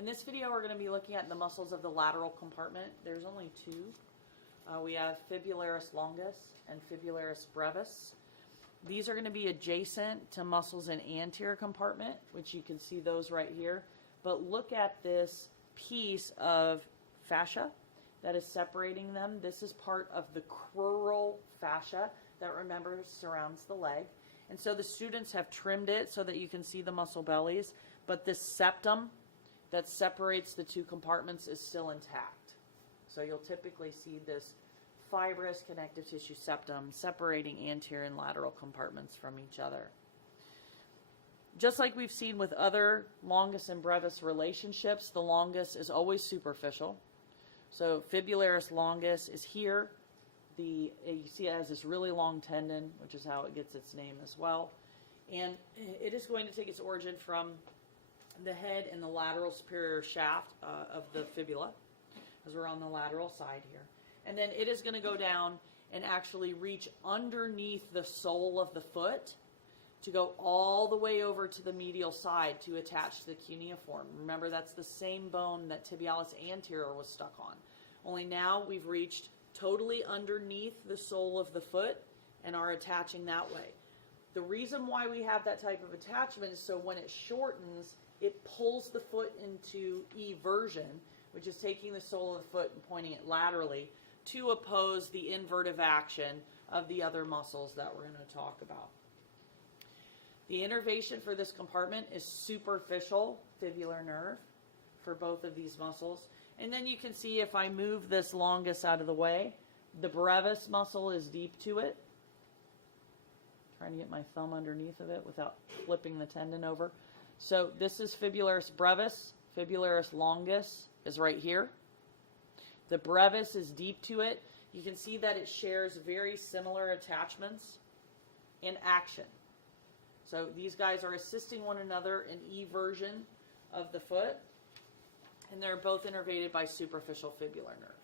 In this video, we're going to be looking at the muscles of the lateral compartment. There's only two. We have fibularis longus and fibularis brevis. These are going to be adjacent to muscles in anterior compartment, which you can see those right here. But look at this piece of fascia that is separating them. This is part of the crural fascia that, remember, surrounds the leg. And so the students have trimmed it so that you can see the muscle bellies, but this septum that separates the two compartments is still intact. So you'll typically see this fibrous connective tissue septum separating anterior and lateral compartments from each other. Just like we've seen with other longus and brevis relationships, the longus is always superficial. So fibularis longus is here. You see it has this really long tendon, which is how it gets its name as well. And it is going to take its origin from the head and the lateral superior shaft of the fibula, as we're on the lateral side here. And then it is going to go down and actually reach underneath the sole of the foot to go all the way over to the medial side to attach to the cuneiform. Remember, that's the same bone that tibialis anterior was stuck on. Only now we've reached totally underneath the sole of the foot and are attaching that way. The reason why we have that type of attachment is so when it shortens, it pulls the foot into eversion, which is taking the sole of the foot and pointing it laterally to oppose the invertive action of the other muscles that we're going to talk about. The innervation for this compartment is superficial fibular nerve for both of these muscles. And then you can see if I move this longus out of the way, the brevis muscle is deep to it. Trying to get my thumb underneath of it without flipping the tendon over. So this is fibularis brevis. Fibularis longus is right here. The brevis is deep to it. You can see that it shares very similar attachments in action. So these guys are assisting one another in eversion of the foot, and they're both innervated by superficial fibular nerve.